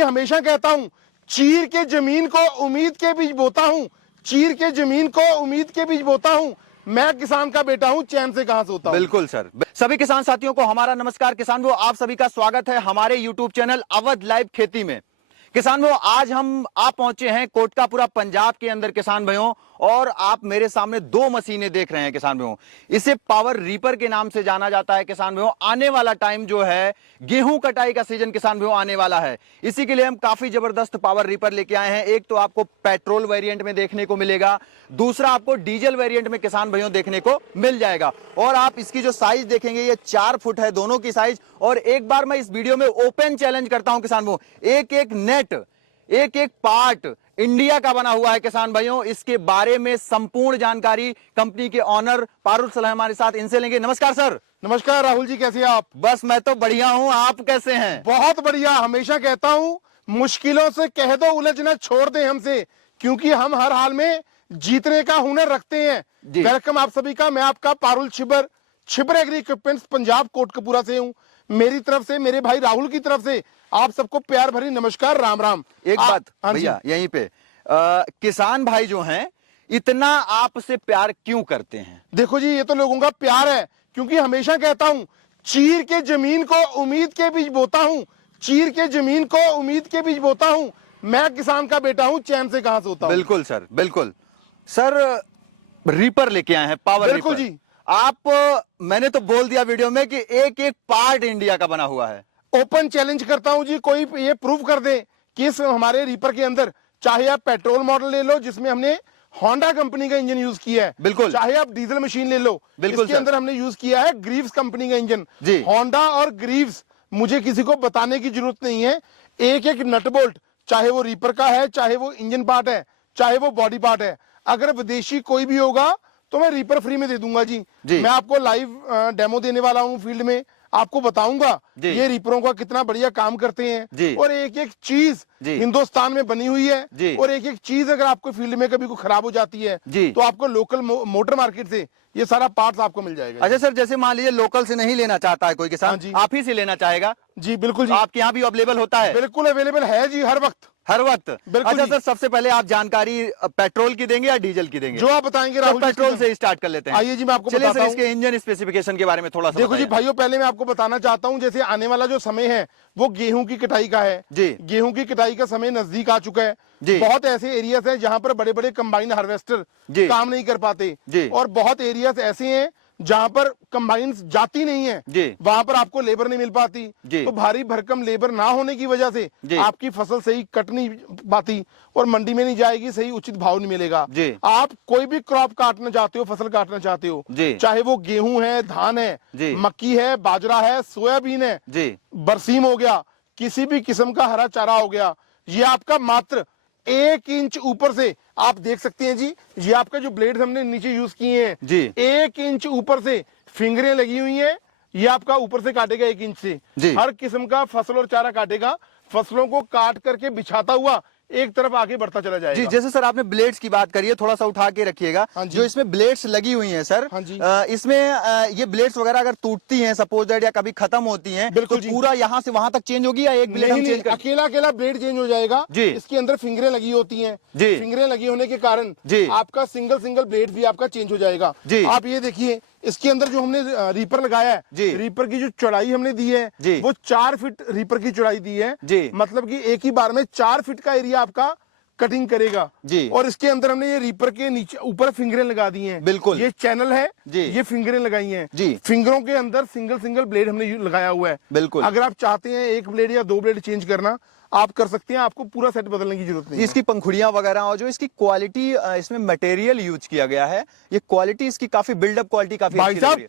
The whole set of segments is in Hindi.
क्योंकि हमेशा कहता हूं, चीर के जमीन को उम्मीद के बीज बोता हूं, चीर के जमीन को उम्मीद के बीज बोता हूं। मैं किसान का बेटा हूं, चैन से कहां सोता हूं। बिल्कुल सर। सभी किसान साथियों को हमारा नमस्कार। किसान भाइयों, आप सभी का स्वागत है हमारे यूट्यूब चैनल अवध लाइव खेती में। किसान भाइयों, आज हम आप पहुंचे हैं कोटकापुरा पंजाब के अंदर किसान भाइयों, और आप मेरे सामने दो मशीनें देख रहे हैं किसान भाइयों। इसे पावर रीपर के नाम से जाना जाता है किसान भाइयों। आने वाला टाइम जो है, गेहूं कटाई का सीजन किसान भाइयों आने वाला है, इसी के लिए हम काफी जबरदस्त पावर रीपर लेके आए हैं। एक तो आपको पेट्रोल वेरिएंट में देखने को मिलेगा, दूसरा आपको डीजल वेरिएंट में किसान भाइयों देखने को मिल जाएगा। और आप इसकी जो साइज देखेंगे, ये 4 फुट है दोनों की साइज। और एक बार मैं इस वीडियो में ओपन चैलेंज करता हूं किसान भाइयों, एक एक नेट, एक एक पार्ट इंडिया का बना हुआ है किसान भाइयों। इसके बारे में संपूर्ण जानकारी कंपनी के ऑनर पारुल सलाह हमारे साथ, इनसे लेंगे। नमस्कार सर। नमस्कार राहुल जी, कैसे हैं आप? बस मैं तो बढ़िया हूं, आप कैसे हैं? बहुत बढ़िया। हमेशा कहता हूं, मुश्किलों से कह दो उलझना छोड़ दें हमसे, क्योंकि हम हर हाल में जीतने का हुनर रखते हैं। वेलकम आप सभी का। मैं आपका पारुल छिबर एग्री इक्विपमेंट्स पंजाब कोटकपुरा से हूं। मेरी तरफ से, मेरे भाई राहुल की तरफ से आप सबको प्यार भरी नमस्कार, राम राम। एक बात भैया यहीं पे, किसान भाई जो हैं इतना आपसे प्यार क्यों करते हैं? देखो जी, ये तो लोगों का प्यार है, क्योंकि हमेशा कहता हूं, चीर के जमीन को उम्मीद के बीज बोता हूं, चीर के जमीन को उम्मीद के बीज बोता हूं। मैं किसान का बेटा हूं, चैन से कहां सोता हूं। बिल्कुल सर, बिल्कुल सर। रीपर लेके आए हैं, पावर बिल्कुल रीपर। जी। आप, मैंने तो बोल दिया वीडियो में कि एक एक पार्ट इंडिया का बना हुआ है। ओपन चैलेंज करता हूं जी, कोई ये प्रूव कर दे कि इस हमारे रीपर के अंदर, चाहे आप पेट्रोल मॉडल ले लो जिसमें हमने होंडा कंपनी का इंजन यूज किया है, बिल्कुल, चाहे आप डीजल मशीन ले लो, बिल्कुल, इसके अंदर हमने यूज किया है ग्रीव्स कंपनी का इंजन। जी। होंडा और ग्रीव्स मुझे किसी को बताने की जरूरत नहीं है। एक एक नट बोल्ट, चाहे वो रीपर का है, चाहे वो इंजन पार्ट है, चाहे वो बॉडी पार्ट है, अगर विदेशी कोई भी होगा तो मैं रीपर फ्री में दे दूंगा जी। मैं आपको लाइव डेमो देने वाला हूं फील्ड में, आपको बताऊंगा ये रीपरों का कितना बढ़िया काम करते हैं। और एक एक चीज हिंदुस्तान में बनी हुई है, और एक एक चीज अगर आपको फील्ड में कभी कोई खराब हो जाती है तो आपको लोकल मोटर मार्केट से ये सारा पार्ट्स आपको मिल जाएगा। अच्छा सर, जैसे मान लीजिए लोकल से नहीं लेना चाहता है कोई किसान, आप ही से लेना चाहेगा? जी बिल्कुल जी। आपके यहाँ भी अवेलेबल होता है? बिल्कुल अवेलेबल है जी, हर वक्त, हर वक्त। बिल्कुल। अच्छा सर, सबसे पहले आप जानकारी पेट्रोल की देंगे या डीजल की देंगे? जो आप बताएंगे राहुल। पेट्रोल से स्टार्ट कर लेते हैं। आइए जी, मैं आपको चलिए बताता सर, हूं। इसके इंजन स्पेसिफिकेशन के बारे में थोड़ा सा देखो जी भाइयों, पहले मैं आपको बताना चाहता हूं, जैसे आने वाला जो समय है वो गेहूं की कटाई का है जी। गेहूं की कटाई का समय नजदीक आ चुका है जी। बहुत ऐसे एरियाज हैं जहां पर बड़े बड़े कंबाइन हार्वेस्टर काम नहीं कर पाते जी। और बहुत एरियाज ऐसे हैं जहां पर कंबाइन जाती नहीं है, वहां पर आपको लेबर नहीं मिल पाती, तो भारी भरकम लेबर ना होने की वजह से आपकी फसल सही कट नहीं पाती और मंडी में नहीं जाएगी, सही उचित भाव नहीं मिलेगा। आप कोई भी क्रॉप काटना चाहते हो, फसल काटना चाहते हो, चाहे वो गेहूं है, धान है, मक्की है, बाजरा है, सोयाबीन है, बरसीम हो गया, किसी भी किस्म का हरा चारा हो गया, ये आपका मात्र 1 इंच ऊपर से आप देख सकते हैं जी। ये आपका जो ब्लेड हमने नीचे यूज किए हैं जी, 1 इंच ऊपर से फिंगरें लगी हुई हैं। ये आपका ऊपर से काटेगा 1 इंच से, हर किस्म का फसल और चारा काटेगा। फसलों को काट करके बिछाता हुआ एक तरफ आगे बढ़ता चला जाएगा जी। जैसे सर आपने ब्लेड्स की बात करी है, थोड़ा सा उठा के रखिएगा। जो इसमें ब्लेड्स लगी हुई हैं सर, इसमें ये ब्लेड्स वगैरह अगर टूटती हैं सपोज दैट या कभी खत्म होती हैं, तो पूरा यहाँ से वहां तक चेंज होगी या एक ब्लेड नहीं, अकेला अकेला ब्लेड चेंज हो जाएगा जी। इसके अंदर फिंगरें लगी होती हैं, फिंगरें लगी होने के कारण आपका सिंगल ब्लेड भी आपका चेंज हो जाएगा। आप ये देखिए, इसके अंदर जो हमने रीपर लगाया है, रीपर की जो चौड़ाई हमने दी है वो 4 फीट रीपर की चौड़ाई दी है, मतलब कि एक ही बार में 4 फीट का एरिया आपका कटिंग करेगा जी। और इसके अंदर हमने ये रीपर के नीचे ऊपर फिंगरें लगा दी हैं, बिल्कुल। ये चैनल है जी, ये फिंगरें लगाई हैं जी। फिंगरों के अंदर सिंगल ब्लेड हमने लगाया हुआ है, बिल्कुल। अगर आप चाहते हैं 1 ब्लेड या 2 ब्लेड चेंज करना, आप कर सकते हैं, आपको पूरा सेट बदलने की जरूरत नहीं। इसकी पंखुड़ियां वगैरह और जो इसकी क्वालिटी, इसमें मटेरियल यूज किया गया है, ये क्वालिटी इसकी काफी बिल्डअप क्वालिटी काफी भाई साहब,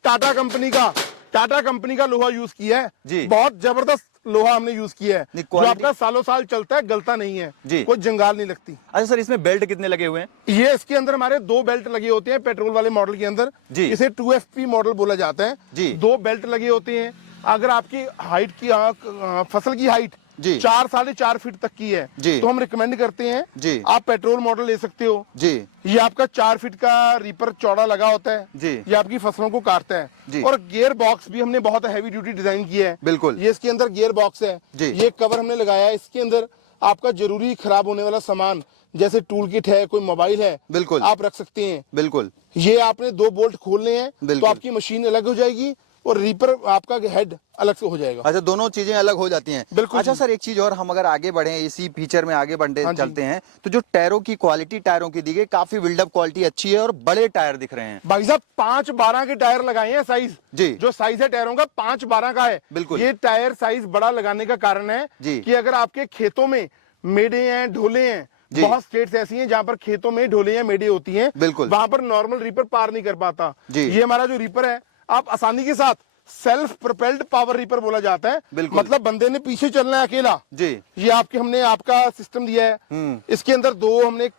टाटा कंपनी का लोहा यूज किया है जी। बहुत जबरदस्त लोहा हमने यूज किया है, जो आपका सालों साल चलता है, गलता नहीं है जी, कोई जंगाल नहीं लगती। अच्छा सर, इसमें बेल्ट कितने लगे हुए हैं? ये इसके अंदर हमारे 2 बेल्ट लगे होते हैं पेट्रोल वाले मॉडल के अंदर जी। इसे 2FP मॉडल बोला जाता है जी। 2 बेल्ट लगे होते हैं। अगर आपकी हाइट की फसल की हाइट 4 साढ़े 4 फीट तक की है तो हम रिकमेंड करते हैं जी, आप पेट्रोल मॉडल ले सकते हो जी। ये आपका 4 फीट का रीपर चौड़ा लगा होता है जी। ये आपकी फसलों को काटता है जी। और गियर बॉक्स भी हमने बहुत हैवी ड्यूटी डिजाइन किया है, बिल्कुल। ये इसके अंदर गियर बॉक्स है जी। ये कवर हमने लगाया है, इसके अंदर आपका जरूरी खराब होने वाला सामान जैसे टूल किट है, कोई मोबाइल है, बिल्कुल आप रख सकते हैं। बिल्कुल। ये आपने 2 बोल्ट खोलने हैं तो बिल्कुल। आपकी मशीन अलग हो जाएगी और रीपर आपका हेड अलग से हो जाएगा। अच्छा, दोनों चीजें अलग हो जाती हैं। बिल्कुल अच्छा जी। सर, एक चीज और, हम अगर आगे बढ़े इसी फीचर में आगे बढ़ते हाँ जी। चलते हैं, तो जो टायरों की क्वालिटी टायरों की दी गई काफी बिल्डअप क्वालिटी अच्छी है और बड़े टायर दिख रहे हैं। भाई साहब 5-12 के टायर लगाए हैं साइज जी। जो साइज है टायरों का 5-12 का है। बिल्कुल। ये टायर साइज बड़ा लगाने का कारण है जी। कि अगर आपके खेतों में मेढ़े हैं, ढोले हैं, जी। बहुत स्टेट्स ऐसी हैं जहां पर खेतों में ढोले या मेढ़े होती हैं, बिल्कुल। वहां पर नॉर्मल रीपर पार नहीं कर पाता। जी। ये हमारा जो रीपर है, आप आसानी के साथ सेल्फ प्रोपेल्ड पावर रीपर बोला जाता है। बिल्कुल। मतलब बंदे ने पीछे चलना है अकेला। जी। ये आपके हमने आपका सिस्टम दिया है, इसके अंदर 2 हमने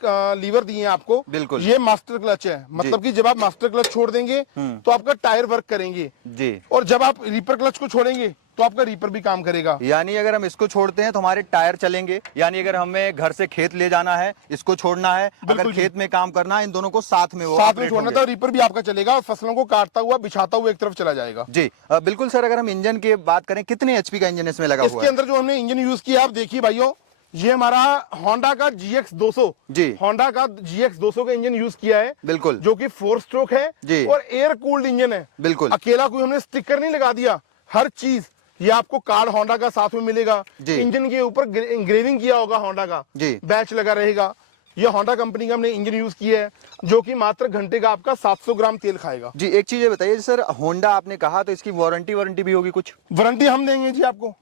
लीवर दिए हैं आपको। बिल्कुल। ये मास्टर क्लच है, मतलब कि जब आप मास्टर क्लच छोड़ देंगे तो आपका टायर वर्क करेंगे जी। और जब आप रीपर क्लच को छोड़ेंगे तो आपका रीपर भी काम करेगा। यानी अगर हम इसको छोड़ते हैं तो हमारे टायर चलेंगे, यानी अगर हमें घर से खेत ले जाना है, इसको छोड़ना है, अगर बिल्कुल जी। खेत में काम करना है, इन दोनों को साथ में वो साथ में ऑपरेट छोड़ना होंगे। था, रीपर भी आपका चलेगा और फसलों को काटता हुआ बिछाता हुआ एक तरफ चला जाएगा। जी बिल्कुल सर। अगर हम इंजन की बात करें, कितने एचपी का इंजन इसमें लगा हुआ इसके है? अंदर जो हमने इंजन यूज किया, आप देखिए भाइयों, ये हमारा होंडा का GX 200 जी। होंडा का GX 200 का इंजन यूज किया है। बिल्कुल। जो कि 4 स्ट्रोक है जी। और एयर कूल्ड इंजन है। बिल्कुल। अकेला कोई हमने स्टिकर नहीं लगा दिया, हर चीज ये आपको कार्ड होंडा का साथ में मिलेगा। जी। इंजन के ऊपर इंग्रेविंग किया होगा होंडा का, जी। बैच लगा रहेगा। ये होंडा कंपनी का हमने इंजन यूज किया है जो कि मात्र घंटे का आपका 700 ग्राम तेल खाएगा। जी, एक चीज ये बताइए सर, होंडा आपने कहा तो इसकी वारंटी भी होगी कुछ? वारंटी हम देंगे जी आपको,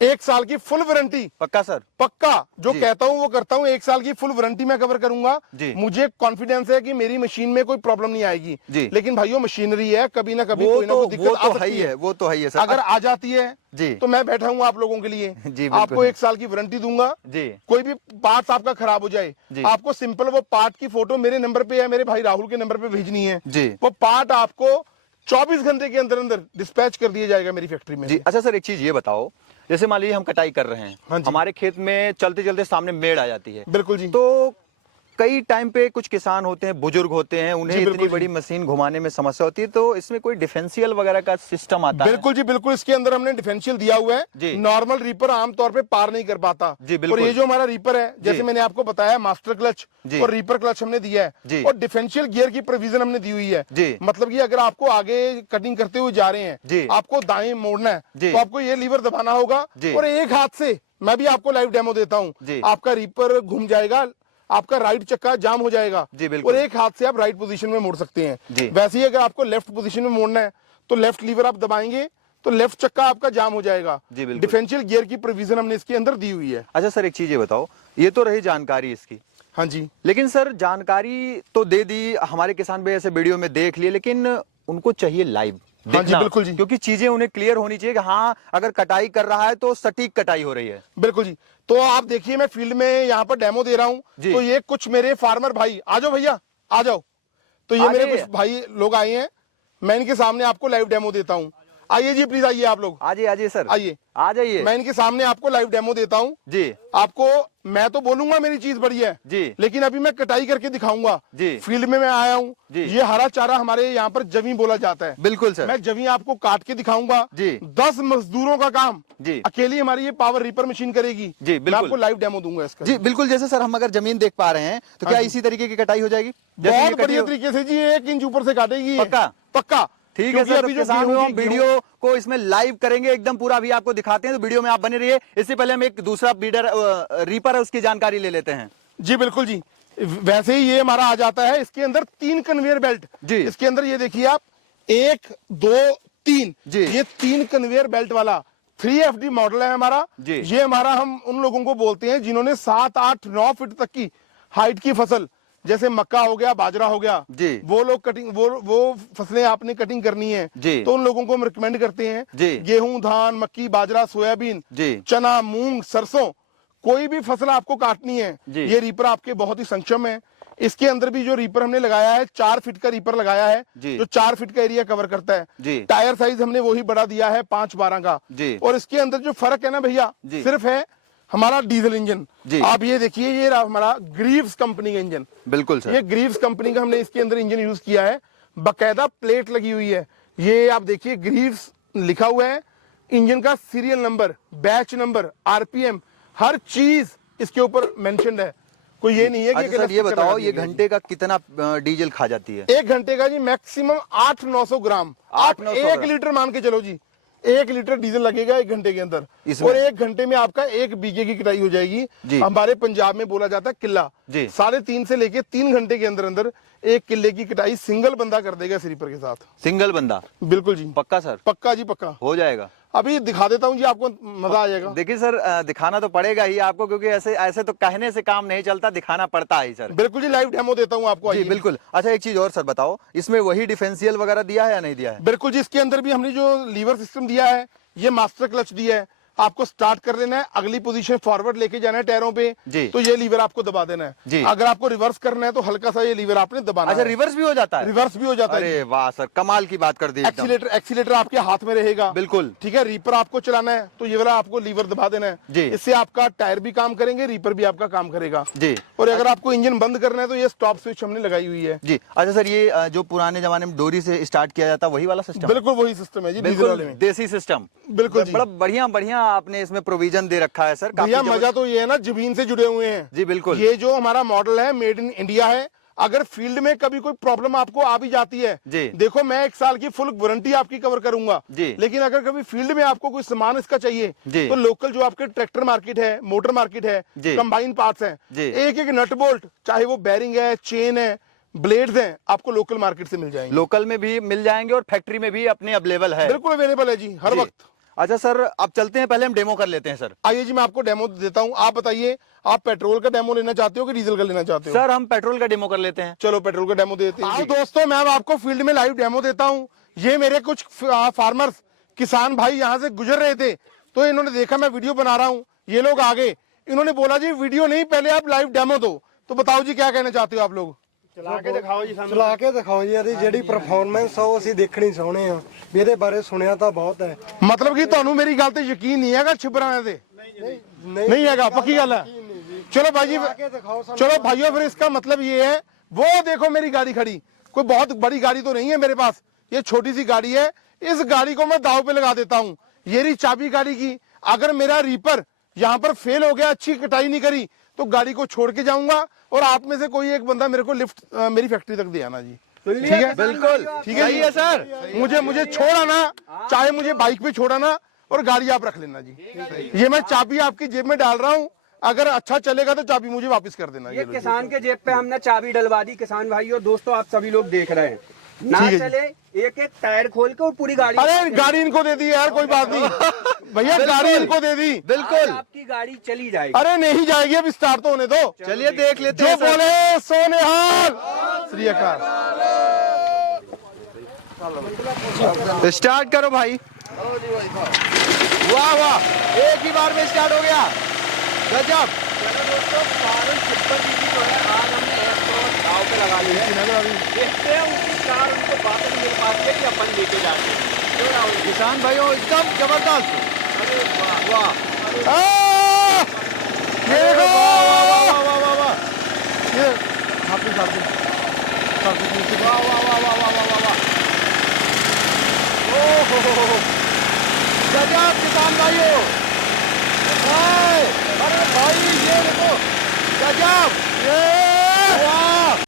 1 साल की फुल वारंटी। पक्का सर? पक्का, जो जी। कहता हूं वो करता हूं। 1 साल की फुल वारंटी मैं कवर करूंगा। जी। मुझे कॉन्फिडेंस है कि मेरी मशीन में कोई प्रॉब्लम नहीं आएगी। जी। लेकिन भाइयों मशीनरी है, कभी ना कभी वो कोई ना तो कोई दिक्कत आ है सकती ही है। है, वो तो है ही है सर। अगर आ जाती है जी। तो मैं बैठा हूं आप लोगों के लिए। जी, बिल्कुल। आपको 1 साल की वारंटी दूंगा। जी। कोई भी पार्ट आपका खराब हो जाए, जी। आपको सिंपल वो पार्ट की फोटो मेरे नंबर पे या मेरे भाई राहुल के नंबर पे भेजनी है। जी। वो पार्ट आपको 24 घंटे के अंदर अंदर डिस्पैच कर दिया जाएगा मेरी फैक्ट्री में। जी। अच्छा सर, एक चीज ये बताओ, जैसे मान लीजिए हम कटाई कर रहे हैं, हाँ जी। हमारे खेत में चलते चलते सामने मेड़ आ जाती है, बिल्कुल जी। तो कई टाइम पे कुछ किसान होते हैं, बुजुर्ग होते हैं, उन्हें जी, बिल्कुल इतनी बड़ी जी। मशीन घुमाने में समस्या होती है, तो इसमें कोई डिफरेंशियल वगैरह का सिस्टम आता है? बिल्कुल जी, बिल्कुल। इसके अंदर हमने डिफरेंशियल दिया हुआ है। नॉर्मल रीपर आमतौर पे पार नहीं कर पाता। जी, बिल्कुल। और ये जो हमारा रीपर है, जैसे मैंने आपको बताया, मास्टर क्लच जी। और रीपर क्लच हमने दिया है और डिफरेंशियल गियर की प्रोविजन हमने दी हुई है। जी। मतलब कि अगर आपको आगे कटिंग करते हुए जा रहे जी। हैं, आपको दाएं मोड़ना है, जी। तो आपको ये लीवर दबाना होगा जी। और एक हाथ से, मैं भी आपको लाइव डेमो देता जी। हूँ, आपका रीपर घूम जाएगा, आपका राइट चक्का जाम हो जाएगा। जी, बिल्कुल। और एक हाथ से आप राइट पोजीशन में मोड़ सकते हैं। जी। वैसे ही अगर आपको लेफ्ट पोजीशन में मोड़ना है तो लेफ्ट लीवर आप दबाएंगे तो लेफ्ट चक्का आपका जाम हो जाएगा। जी, बिल्कुल। डिफरेंशियल गियर की प्रोविजन हमने इसके अंदर दी हुई है। अच्छा सर, एक चीज ये बताओ, ये तो रही जानकारी इसकी, हाँ जी। लेकिन सर जानकारी तो दे दी, हमारे किसान भाई ऐसे वीडियो में देख लिए, लेकिन उनको चाहिए लाइव हाँ जी, बिल्कुल जी। क्योंकि चीजें उन्हें क्लियर होनी चाहिए कि हाँ, अगर कटाई कर रहा है तो सटीक कटाई हो रही है। बिल्कुल जी। तो आप देखिए, मैं फील्ड में यहाँ पर डेमो दे रहा हूँ, जी। तो ये कुछ मेरे फार्मर भाई, आ जाओ भैया आ जाओ, तो ये आ मेरे जाइए। कुछ भाई लोग आए हैं, मैं इनके सामने आपको लाइव डेमो देता हूँ। आइए जी, प्लीज आइए आप लोग, आइए सर, आइए, आ जाइए। मैं इनके सामने आपको लाइव डेमो देता हूँ। जी। आपको मैं तो बोलूंगा मेरी चीज बड़ी है जी। लेकिन अभी मैं कटाई करके दिखाऊंगा। जी। फील्ड में मैं आया हूँ। जी। ये हरा चारा हमारे यहाँ पर जवी बोला जाता है। बिल्कुल सर। मैं जवी आपको काट के दिखाऊंगा। जी। 10 मजदूरों का काम जी। अकेली हमारी ये पावर रीपर मशीन करेगी। जी, मैं बिल्कुल। आपको लाइव डेमो दूंगा इसका। जी बिल्कुल। जैसे सर हम अगर जमीन देख पा रहे हैं तो क्या हाँ जी। इसी तरीके की कटाई हो जाएगी? जैसे ये बहुत कटी बढ़िया हो- तरीके से जी, 1 इंच ऊपर से काटेगी ये। पक्का? पक्का। ठीक है क्योंकि सर, अभी जो किसान गेहूं भाइयों, की- वीडियो को इसमें लाइव करेंगे, एकदम पूरा अभी आपको दिखाते हैं, तो वीडियो में आप बने रहिए। इससे पहले हम एक दूसरा रीपर है उसकी जानकारी ले लेते हैं। जी बिल्कुल जी। वैसे ही ये हमारा आ जाता है, इसके अंदर 3 कन्वेयर बेल्ट। जी। इसके अंदर ये देखिए आप, 1 2 3, जी। ये 3 कन्वेयर बेल्ट वाला 3FD मॉडल है हमारा। जी। ये हमारा, हम उन लोगों को बोलते हैं जिन्होंने 7 8 9 फीट तक की हाइट की फसल, जैसे मक्का हो गया, बाजरा हो गया, जी। वो लोग कटिंग, वो फसलें आपने कटिंग करनी है, जी। तो उन लोगों को हम रिकमेंड करते हैं। जी। गेहूं, धान, मक्की, बाजरा, सोयाबीन, जी। चना, मूंग, सरसों, कोई भी फसल आपको काटनी है, जी। ये रीपर आपके बहुत ही सक्षम है। इसके अंदर भी जो रीपर हमने लगाया है, 4 फीट का रीपर लगाया है, जी। जो 4 फीट का एरिया कवर करता है। जी। टायर साइज हमने वही बड़ा दिया है, 5-12 का। जी। और इसके अंदर जो फर्क है ना भैया, जी। सिर्फ है हमारा डीजल इंजन। जी। आप ये देखिए, ये रहा हमारा ग्रीव्स कंपनी का इंजन। बिल्कुल सर। ये ग्रीव्स कंपनी का हमने इसके अंदर इंजन यूज किया है, बकायदा प्लेट लगी हुई है। ये आप देखिए, ग्रीव्स लिखा हुआ है, इंजन का serial number, batch number, RPM, हर चीज इसके ऊपर मेंशन्ड है, कोई ये नहीं है कि अच्छा सर, ये बताओ ये घंटे का कितना डीजल खा जाती है? 1 घंटे का जी मैक्सिमम 800-900 ग्राम। आप 800-900 1 ग्राम। लीटर मान के चलो जी, 1 लीटर डीजल लगेगा 1 घंटे के अंदर, इसमें? और 1 घंटे में आपका 1 बीघे की कटाई हो जाएगी। जी। हमारे पंजाब में बोला जाता है किला जी। 3.5 से लेके 3 घंटे के अंदर अंदर 1 किले की कटाई सिंगल बंदा कर देगा स्लीपर के साथ। सिंगल बंदा? बिल्कुल जी, पक्का सर? पक्का जी पक्का हो जाएगा। अभी दिखा देता हूँ जी, आपको मजा आ जाएगा। देखिए सर, दिखाना तो पड़ेगा ही आपको, क्योंकि ऐसे ऐसे तो कहने से काम नहीं चलता, दिखाना पड़ता है सर। बिल्कुल जी, लाइव डेमो देता हूँ आपको। जी बिल्कुल। अच्छा एक चीज और सर बताओ, इसमें वही डिफरेंशियल वगैरह दिया है या नहीं दिया है? बिल्कुल जी, इसके अंदर भी हमने जो लीवर सिस्टम दिया है, ये मास्टर क्लच दिया है। आपको स्टार्ट कर लेना है, अगली पोजीशन फॉरवर्ड लेके जाना है टायरों पे जी। तो ये लीवर आपको दबा देना है जी। अगर आपको रिवर्स करना है तो हल्का सा ये लीवर आपने दबाना अच्छा है। रिवर्स भी हो जाता है? रिवर्स भी हो जाता है। अरे वाह सर, कमाल की बात कर दी एकदम। एक्सीलेटर आपके हाथ में रहेगा। बिल्कुल। ठीक है, रीपर आपको चलाना है तो ये वाला आपको लीवर दबा देना है जी। इससे आपका टायर भी काम करेंगे, रीपर भी आपका काम करेगा जी। और अगर आपको इंजन बंद करना है तो ये स्टॉप स्विच हमने लगाई हुई है जी। अच्छा सर, ये जो पुराने जमाने में डोरी से स्टार्ट किया जाता वही वाला सिस्टम? बिल्कुल वही सिस्टम है जी, डीजल वाले बिल्कुल में। देसी सिस्टम। बिल्कुल जी। बड़ा बढ़िया बढ़िया आपने इसमें प्रोविजन दे रखा है सर। भैया मजा तो ये है ना, जमीन से जुड़े हुए हैं। जी बिल्कुल। ये जो हमारा मॉडल है मेड इन इंडिया है। अगर फील्ड में कभी कोई प्रॉब्लम आपको आ भी जाती है जी। देखो मैं 1 साल की फुल वारंटी आपकी कवर करूंगा जी। लेकिन अगर कभी फील्ड में आपको कोई सामान इसका चाहिए जी। तो लोकल जो आपके ट्रैक्टर मार्केट है, मोटर मार्केट है, जी। कंबाइन पार्ट्स हैं, जी। एक एक नट बोल्ट चाहे वो बैरिंग है, चेन है, ब्लेड्स हैं, आपको लोकल मार्केट से मिल जाएंगे। लोकल में भी मिल जाएंगे और फैक्ट्री में भी अपने अवेलेबल है? बिल्कुल अवेलेबल है जी, हर जी। वक्त। अच्छा सर, अब चलते हैं, पहले हम डेमो कर लेते हैं सर। आइए जी, मैं आपको डेमो देता हूँ। आप बताइए, आप पेट्रोल का डेमो लेना चाहते हो कि डीजल का लेना चाहते हो? सर हम पेट्रोल का डेमो कर लेते हैं। चलो पेट्रोल का डेमो देते हैं। आओ दोस्तों, मैं अब आपको फील्ड में लाइव डेमो देता हूं। ये मेरे कुछ फार्मर्स, किसान भाई यहाँ से गुजर रहे थे तो इन्होंने देखा मैं वीडियो बना रहा हूँ, ये लोग आ गए, इन्होंने बोला जी वीडियो नहीं, पहले आप लाइव डेमो दो। तो बताओ जी क्या कहना चाहते हो आप लोग? ਚਲਾ ਕੇ ਦਿਖਾਓ ਜੀ, ਇਹਦੀ ਜਿਹੜੀ ਪਰਫਾਰਮੈਂਸ ਆ ਉਹ ਅਸੀਂ ਦੇਖਣੀ ਚਾਹੁੰਦੇ ਆ ਵੀ ਇਹਦੇ ਬਾਰੇ ਸੁਣਿਆ ਤਾਂ ਬਹੁਤ ਹੈ। मतलब कि ਤੁਹਾਨੂੰ मेरी गल ਤੇ ਯਕੀਨ नहीं हैगा छिबराने ते? नहीं हैगा, पक्की गल है। चलो भाई जी, चलो भाइयों, फिर इसका मतलब ये है, वो देखो मेरी गाड़ी खड़ी, कोई बहुत बड़ी गाड़ी तो नहीं है मेरे पास, ये छोटी सी गाड़ी है। इस गाड़ी को मैं दाव पे लगा देता हूँ। ये रही चाबी गाड़ी की। अगर मेरा रीपर यहाँ पर फेल हो गया, अच्छी कटाई नहीं करी, तो गाड़ी को छोड़ के जाऊंगा और आप में से कोई एक बंदा मेरे को लिफ्ट मेरी फैक्ट्री तक दे आना जी। ठीक है, बिल्कुल ठीक है सही है सर। मुझे छोड़ा ना, चाहे मुझे बाइक पे छोड़ा ना, और गाड़ी आप रख लेना जी। ये मैं चाबी आपकी जेब में डाल रहा हूँ, अगर अच्छा चलेगा तो चाबी मुझे वापस कर देना। ये किसान के जेब पे हमने चाबी डलवा दी। किसान भाइयों दोस्तों, आप सभी लोग देख रहे हैं, ना ठीक है चले एक एक टायर खोल के और पूरी गाड़ी। अरे गाड़ी इनको दे दी यार, कोई बात नहीं भैया, गाड़ी इनको दे दी। बिल्कुल आपकी गाड़ी चली जाएगी। अरे नहीं जाएगी, अब स्टार्ट तो होने दो। चलिए देख लेते जो हैं सर। बोले सोने हाल श्री अकाल। स्टार्ट करो भाई। वाह वाह, एक ही बार में स्टार्ट हो गया, गजब। चलो दोस्तों, कार छिप्पर जी की जो है आज हमने एस्ट्रोन दाव पे लगा ली है। देखते हैं उनकी कार उनको वापस मिल पाती है कि अपन लेके जाते हैं। क्यों राहुल जी? किसान भाइयों एकदम जबरदस्त। अरे वाह वाह ये देखो, वाह वाह वाह वाह वाह वाह। ये हाथी साथी वाह वाह वाह वाह वाह वाह वाह। ओहो गजब किसान भाइयों। हाय, अरे भाई ये देखो, गजब। ये वाह।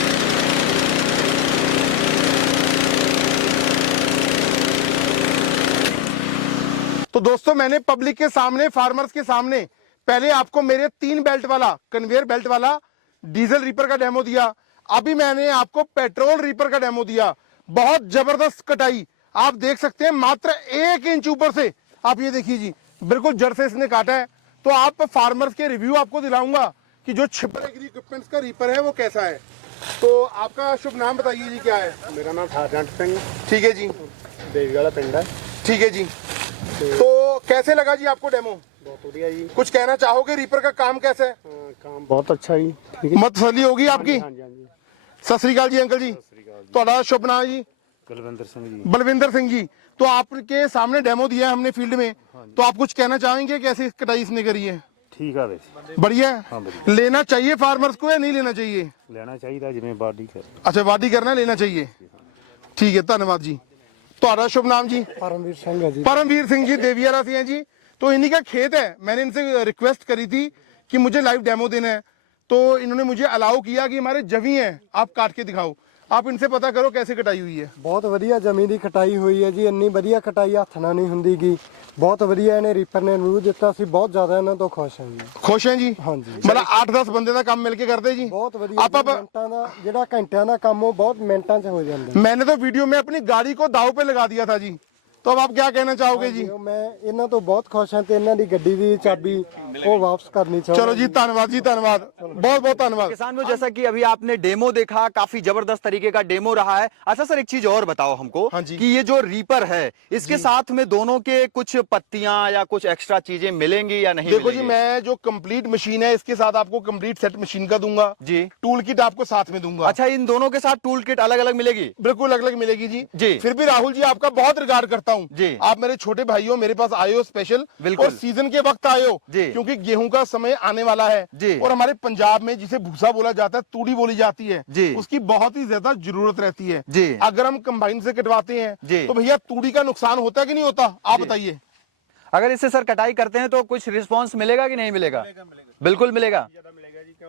तो दोस्तों, मैंने पब्लिक के सामने, फार्मर्स के सामने पहले आपको मेरे 3 बेल्ट वाला, कन्वेयर बेल्ट वाला डीजल रीपर का डेमो दिया। अभी मैंने आपको पेट्रोल रीपर का डेमो दिया। बहुत जबरदस्त कटाई आप देख सकते हैं, मात्र 1 इंच ऊपर से। आप ये देखिए जी, बिल्कुल जड़ से इसने काटा है। तो आप फार्मर्स के रिव्यू आपको दिलाऊंगा कि जो छिपर एग्री इक्विपमेंट्स का रीपर है वो कैसा है। तो आपका शुभ नाम बताइए जी, क्या है? ਮੇਰਾ ਨਾਮ ਠਾਰਜੰਟ ਸਿੰਘ ठीक है जी, ਦੇਵੀ ਵਾਲਾ ਪਿੰਡ ਹੈ। ठीक है जी। तो कैसे लगा जी आपको डेमो? ਬਹੁਤ ਵਧੀਆ ਜੀ। कुछ कहना चाहोगे? रीपर का काम कैसा है? काम बहुत अच्छा जी। ठीक है। मत तसल्ली होगी आपकी। ਹਾਂਜੀ ਹਾਂਜੀ। सत श्री अकाल जी अंकल जी, ਤੁਹਾਡਾ शुभ नाम जी? ਕੁਲਵਿੰਦਰ ਸਿੰਘ ਜੀ। बलविंदर सिंह जी। तो आपके सामने डेमो दिया है हमने फील्ड में, तो आप कुछ कहना चाहेंगे कैसे कटाई इसने करी है? ਠੀਕ ਆ ਵੈਸੇ बढ़िया है। लेना चाहिए फार्मर्स को या नहीं लेना चाहिए? ਲੈਣਾ ਚਾਹੀਦਾ ਜਿਵੇਂ ਬਾਡੀ ਕਰ। अच्छा, वादी करना लेना चाहिए। ठीक है, धन्यवाद जी। ਤੁਹਾਡਾ शुभ नाम जी? ਪਰਮਵੀਰ ਸਿੰਘ ਹੈ ਜੀ। परमवीर सिंह जी देवियारा से हैं जी। तो इन्हीं का खेत है। मैंने इनसे रिक्वेस्ट करी थी कि मुझे लाइव डेमो देना है, तो इन्होंने मुझे अलाउ किया कि हमारे जवी हैं, आप काट के दिखाओ। आप इनसे पता करो कैसे कटाई हुई है। ਬਹੁਤ ਵਧੀਆ ਜ਼ਮੀਨ ਦੀ ਕਟਾਈ ਹੋਈ ਹੈ ਜੀ, ਇੰਨੀ ਵਧੀਆ ਕਟਾਈ ਹੱਥ ਨਾਲ ਨਹੀਂ ਹੁੰਦੀਗੀ। ਬਹੁਤ ਵਧੀਆ ਇਹਨੇ ਰੀਪਰ ਨੇ ਰਿਵਿਊ ਦਿੱਤਾ, ਅਸੀਂ ਬਹੁਤ ਜ਼ਿਆਦਾ ਇਹਨਾਂ ਤੋਂ ਖੁਸ਼ ਹਾਂ ਜੀ। खुश हैं जी? हाँ जी। मतलब 8-10 बंदे का काम मिलके करते जी? ਬਹੁਤ ਵਧੀਆ आप ਮਿੰਟਾਂ ਦਾ ਜਿਹੜਾ ਘੰਟਿਆਂ ਦਾ ਕੰਮ ਉਹ ਬਹੁਤ ਮਿੰਟਾਂ 'ਚ ਹੋ ਜਾਂਦਾ। मैंने तो वीडियो में अपनी गाड़ी को दाव पे लगा दिया था जी, तो अब आप क्या कहना चाहोगे जी? ਮੈਂ ਇਹਨਾਂ ਤੋਂ ਬਹੁਤ ਖੁਸ਼ ਹਾਂ ਤੇ ਇਹਨਾਂ ਦੀ ਗੱਡੀ ਦੀ ਚਾਬੀ ਉਹ ਵਾਪਸ करनी चाहूँगा। चलो जी, धन्यवाद जी, धन्यवाद, बहुत बहुत धन्यवाद। किसान भाई, जैसा कि अभी आपने डेमो देखा, काफी जबरदस्त तरीके का डेमो रहा है। अच्छा सर, एक चीज और बताओ हमको हाँ जी। कि ये जो रीपर है, इसके साथ में दोनों के कुछ पत्तियां या कुछ एक्स्ट्रा चीजें मिलेंगी या नहीं? देखो जी, मिलेंगी? मैं जो कंप्लीट मशीन है इसके साथ आपको कंप्लीट सेट मशीन का दूंगा जी। टूल किट आपको साथ में दूंगा। अच्छा, इन दोनों के साथ टूल किट अलग अलग मिलेगी? बिल्कुल अलग अलग मिलेगी जी। जी। फिर भी राहुल जी, आपका बहुत रिगार्ड करता हूँ जी। आप मेरे छोटे भाइयों मेरे पास आए हो स्पेशल, बिल्कुल। और सीजन के वक्त आए हो जी। क्योंकि गेहूं का समय आने वाला है जी। और हमारे पंजाब में जिसे भूसा बोला जाता है, तूड़ी बोली जाती है जी। उसकी बहुत ही ज्यादा जरूरत रहती है जी। अगर हम कंबाइन से कटवाते हैं जी। तो भैया तूड़ी का नुकसान होता है कि नहीं होता, आप जी। बताइए। अगर इससे सर कटाई करते हैं तो कुछ रिस्पॉन्स मिलेगा कि नहीं मिलेगा? बिल्कुल मिलेगा,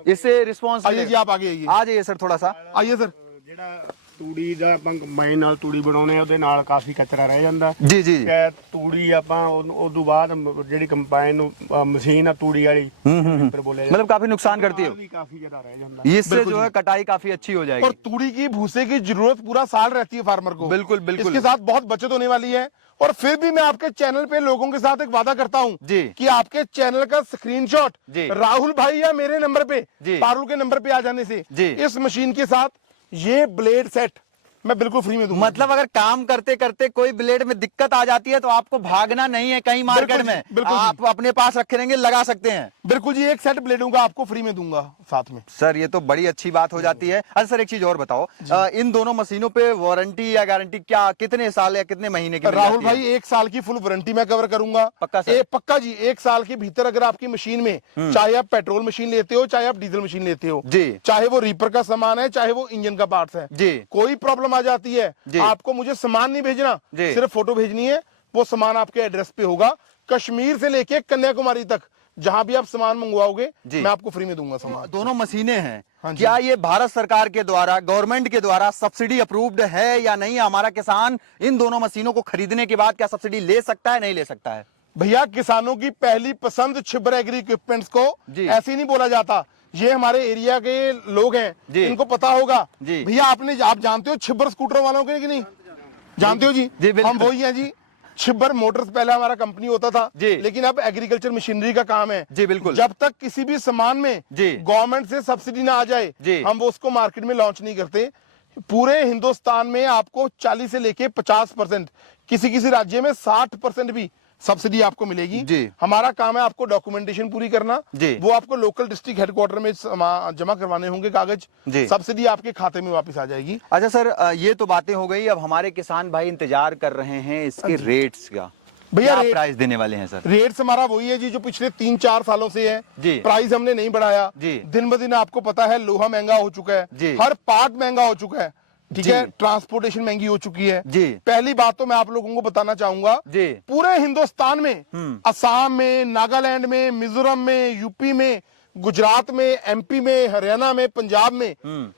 इससे रिस्पॉन्स आइए जी, आप आगे आइए, आ जाइए सर थोड़ा सा। आइए सर। ਜਿਹੜਾ ਤੂੜੀ ਦਾ ਆਪਾਂ ਕੰਬਾਈਨ ਨਾਲ ਤੂੜੀ ਬਣਾਉਣੇ ਆ ਉਹਦੇ ਨਾਲ ਕਾਫੀ ਕਚਰਾ ਰਹਿ ਜਾਂਦਾ। जी जी। ਤੇ ਤੂੜੀ ਆਪਾਂ ਉਸ ਤੋਂ ਬਾਅਦ ਜਿਹੜੀ ਕੰਬਾਈਨ ਨੂੰ ਮਸ਼ੀਨ ਆ ਤੂੜੀ ਵਾਲੀ ਰੀਪਰ ਬੋਲਿਆ ਜਾਂਦਾ, मतलब काफी नुकसान करती है, ਵੀ ਕਾਫੀ ਜ਼ਿਆਦਾ ਰਹਿ ਜਾਂਦਾ। इससे जो है कटाई काफी अच्छी हो और जाएगी। तूड़ी की भूसे की जरूरत पूरा साल रहती है फार्मर को। बिल्कुल, बिल्कुल। इसके साथ बहुत बचत होने वाली है। और फिर भी मैं आपके चैनल पे लोगों के साथ एक वादा करता हूं जी। कि आपके चैनल का स्क्रीनशॉट जी। राहुल भाई या मेरे नंबर पे, जी। पारुल के नंबर पे आ जाने से जी। इस मशीन के साथ ये ब्लेड सेट मैं बिल्कुल फ्री में दूंगा। मतलब अगर काम करते करते कोई ब्लेड में दिक्कत आ जाती है तो आपको भागना नहीं है कहीं मार्केट बिल्कुल जी, में, बिल्कुल जी। आप अपने पास रखे रहेंगे, लगा सकते हैं। बिल्कुल जी, एक सेट ब्लेडों का आपको फ्री में दूंगा साथ में। सर ये तो बड़ी अच्छी बात हो जाती है। अच्छा सर, एक चीज और बताओ, इन दोनों मशीनों पे वारंटी या गारंटी क्या, कितने साल या कितने महीने की मिल राहुल जाती है? भाई, 1 साल की फुल वारंटी मैं कवर करूंगा। पक्का सर? पक्का जी, 1 साल के भीतर अगर आपकी मशीन में, चाहे आप पेट्रोल मशीन लेते हो चाहे आप डीजल मशीन लेते हो जी। चाहे वो रीपर का सामान है चाहे वो इंजन का पार्ट्स है जी। कोई प्रॉब्लम आ जाती है, जी। आपको मुझे सामान नहीं भेजना, जी। सिर्फ फोटो भेजनी है, वो सामान आपके एड्रेस पे होगा। कश्मीर से लेके कन्याकुमारी तक जहां भी आप सामान मंगवाओगे जी। मैं आपको फ्री में दूंगा सामान। दोनों मशीनें हैं, हाँ जी। क्या ये भारत सरकार के द्वारा, गवर्नमेंट के द्वारा सब्सिडी अप्रूव्ड है या नहीं? हमारा किसान इन दोनों मशीनों को खरीदने के बाद क्या सब्सिडी ले सकता है, नहीं ले सकता है? भैया, किसानों की पहली पसंद छिब्बर एग्री इक्विपमेंट्स को जी। ऐसे ही नहीं बोला जाता। ये हमारे एरिया के लोग हैं, जी। इनको पता होगा। जी। भैया, आप जानते हो छिब्बर स्कूटर वालों के कि नहीं जानते हो जी? जी, बिल्कुल। हम वही हैं जी। छिब्बर मोटर्स पहले हमारा कंपनी होता था जी। लेकिन अब एग्रीकल्चर मशीनरी का काम है जी, बिल्कुल। जब तक किसी भी सामान में जी। गवर्नमेंट से सब्सिडी ना आ जाए जी। हम वो उसको मार्केट में लॉन्च नहीं करते। पूरे हिंदुस्तान में आपको 40 से लेके 50%, किसी किसी राज्य में 60% भी सब्सिडी आपको मिलेगी। जी। हमारा काम है आपको डॉक्यूमेंटेशन पूरी करना, जी। वो आपको लोकल डिस्ट्रिक्ट हेडक्वार्टर में जमा करवाने होंगे कागज, जी। सब्सिडी आपके खाते में वापस आ जाएगी। अच्छा सर, ये तो बातें हो गई। अब हमारे किसान भाई इंतजार कर रहे हैं इसके रेट्स का। भैया, क्या रेट- प्राइस देने वाले हैं सर? रेट्स हमारा वही है जी जो पिछले 3-4 सालों से है जी। प्राइस हमने नहीं बढ़ाया जी। दिन ब दिन आपको पता है लोहा महंगा हो चुका है जी। हर पार्ट महंगा हो चुका है, ठीक जी। है, ट्रांसपोर्टेशन महंगी हो चुकी है जी। पहली बात तो मैं आप लोगों को बताना चाहूंगा जी। पूरे हिंदुस्तान में, असम में, नागालैंड में, मिजोरम में, यूपी में, गुजरात में, एमपी में, हरियाणा में, पंजाब में,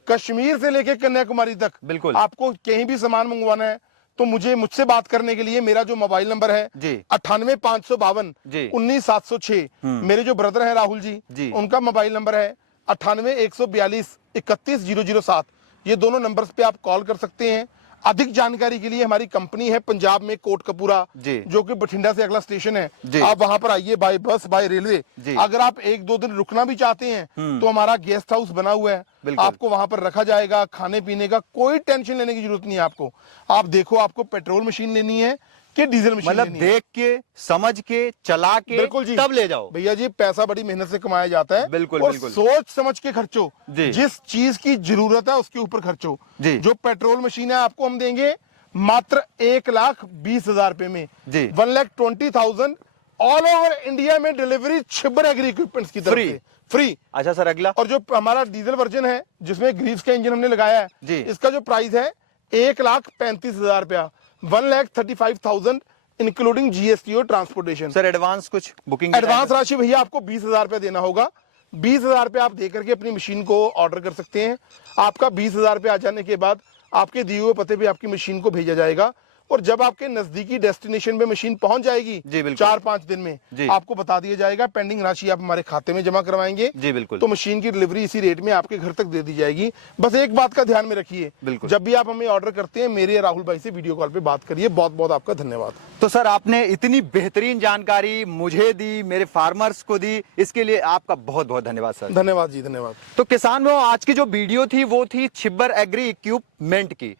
कश्मीर से लेके कन्याकुमारी तक बिल्कुल। आपको कहीं भी सामान मंगवाना है तो मुझसे बात करने के लिए मेरा जो मोबाइल नंबर है जी। 98,552 जी। 19,706। मेरे जो ब्रदर है राहुल जी, उनका मोबाइल नंबर है 98,142 31,007। ये दोनों नंबर्स पे आप कॉल कर सकते हैं। अधिक जानकारी के लिए हमारी कंपनी है पंजाब में कोटकपूरा, जी। जो कि बठिंडा से अगला स्टेशन है, जी। आप वहां पर आइए बाय बस बाय रेलवे। जी। अगर आप 1-2 दिन रुकना भी चाहते हैं तो हमारा गेस्ट हाउस बना हुआ है, बिल्कुल। आपको वहां पर रखा जाएगा। खाने पीने का कोई टेंशन लेने की जरूरत नहीं है आपको। आप देखो आपको पेट्रोल मशीन लेनी है कि डीजल मशीन मतलब लेनी है, देख के, समझ के, चला के बिल्कुल जी, तब ले जाओ। भैया जी, पैसा बड़ी मेहनत से कमाया जाता है, बिल्कुल, और बिल्कुल। सोच समझ के खर्चो। जी। जिस चीज की जरूरत है उसके ऊपर खर्चो। जी। जो पेट्रोल मशीन है आपको हम देंगे मात्र 1,20,000 रुपए में, जी। 1,20,000 ऑल ओवर इंडिया में डिलीवरी छिब्बर एग्री इक्विपमेंट्स की तरफ फ्री। से फ्री। अच्छा सर, अगला? और जो हमारा डीजल वर्जन है जिसमें ग्रीव्स का इंजन हमने लगाया है, जी। इसका जो प्राइस है 1,35,000 रुपया, 1,35,000 इंक्लूडिंग जीएसटी और ट्रांसपोर्टेशन। सर एडवांस कुछ बुकिंग की एडवांस राशि भैया आपको 20,000 रुपया देना होगा। 20,000 रुपये आप दे करके अपनी मशीन को ऑर्डर कर सकते हैं। आपका 20,000 रुपये आ जाने के बाद आपके दिए हुए पते पे आपकी मशीन को भेजा जाएगा और जब आपके नजदीकी डेस्टिनेशन पे मशीन पहुंच जाएगी जी बिल्कुल 4-5 दिन में आपको बता दिया जाएगा, पेंडिंग राशि आप हमारे खाते में जमा करवाएंगे जी बिल्कुल, तो मशीन की डिलीवरी इसी रेट में आपके घर तक दे दी जाएगी। बस एक बात का ध्यान में रखिए, बिल्कुल, जब भी आप हमें ऑर्डर करते हैं मेरे राहुल भाई से वीडियो कॉल पे बात करिए। बहुत बहुत आपका धन्यवाद। तो सर आपने इतनी बेहतरीन जानकारी मुझे दी, मेरे फार्मर्स को दी, इसके लिए आपका बहुत बहुत धन्यवाद सर। धन्यवाद जी, धन्यवाद। तो किसान भाइयों, आज की जो वीडियो थी वो थी छिब्बर एग्री इक्विपमेंट की।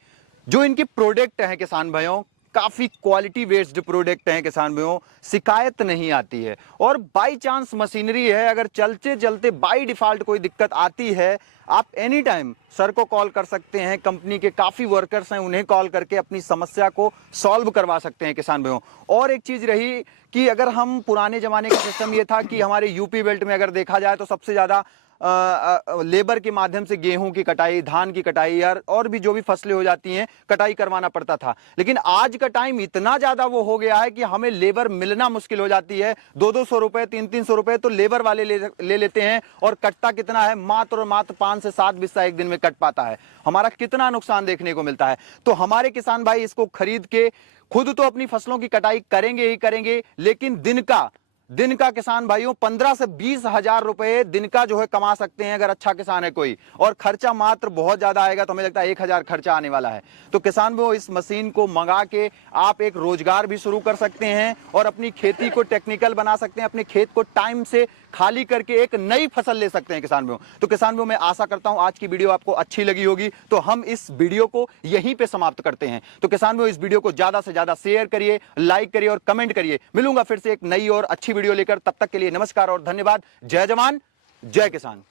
जो इनकी प्रोडक्ट है किसान भाइयों, काफी क्वालिटी बेस्ड प्रोडक्ट हैं किसान भाइयों, शिकायत नहीं आती है। और बाई चांस मशीनरी है, अगर चलते चलते बाई डिफॉल्ट कोई दिक्कत आती है, आप एनी टाइम सर को कॉल कर सकते हैं। कंपनी के काफी वर्कर्स हैं, उन्हें कॉल करके अपनी समस्या को सॉल्व करवा सकते हैं किसान भाइयों। और एक चीज रही कि अगर हम पुराने जमाने का सिस्टम ये था कि हमारे यूपी बेल्ट में अगर देखा जाए तो सबसे ज्यादा लेबर के माध्यम से गेहूं की कटाई, धान की कटाई और भी जो भी फसलें हो जाती हैं कटाई करवाना पड़ता था। लेकिन आज का टाइम इतना ज्यादा वो हो गया है कि हमें लेबर मिलना मुश्किल हो जाती है। 200-200 रुपए, 300-300 रुपए तो लेबर वाले ले लेते हैं और कटता कितना है, मात्र और मात्र 5 से 7 बिस्सा एक दिन में कट पाता है। हमारा कितना नुकसान देखने को मिलता है। तो हमारे किसान भाई इसको खरीद के खुद तो अपनी फसलों की कटाई करेंगे ही करेंगे, लेकिन दिन का किसान भाइयों 15 से 20 हजार रुपए दिन का जो है कमा सकते हैं अगर अच्छा किसान है कोई। और खर्चा मात्र बहुत ज्यादा आएगा, तो हमें लगता है 1,000 खर्चा आने वाला है। तो किसान भाइयों इस मशीन को मंगा के आप एक रोजगार भी शुरू कर सकते हैं और अपनी खेती को टेक्निकल बना सकते हैं, अपने खेत को टाइम से खाली करके एक नई फसल ले सकते हैं किसान भाइयों। तो किसान भाइयों मैं आशा करता हूं आज की वीडियो आपको अच्छी लगी होगी, तो हम इस वीडियो को यहीं पे समाप्त करते हैं। तो किसान भाइयों इस वीडियो को ज्यादा से ज्यादा शेयर करिए, लाइक करिए और कमेंट करिए। मिलूंगा फिर से एक नई और अच्छी वीडियो लेकर, तब तक के लिए नमस्कार और धन्यवाद। जय जवान जय किसान।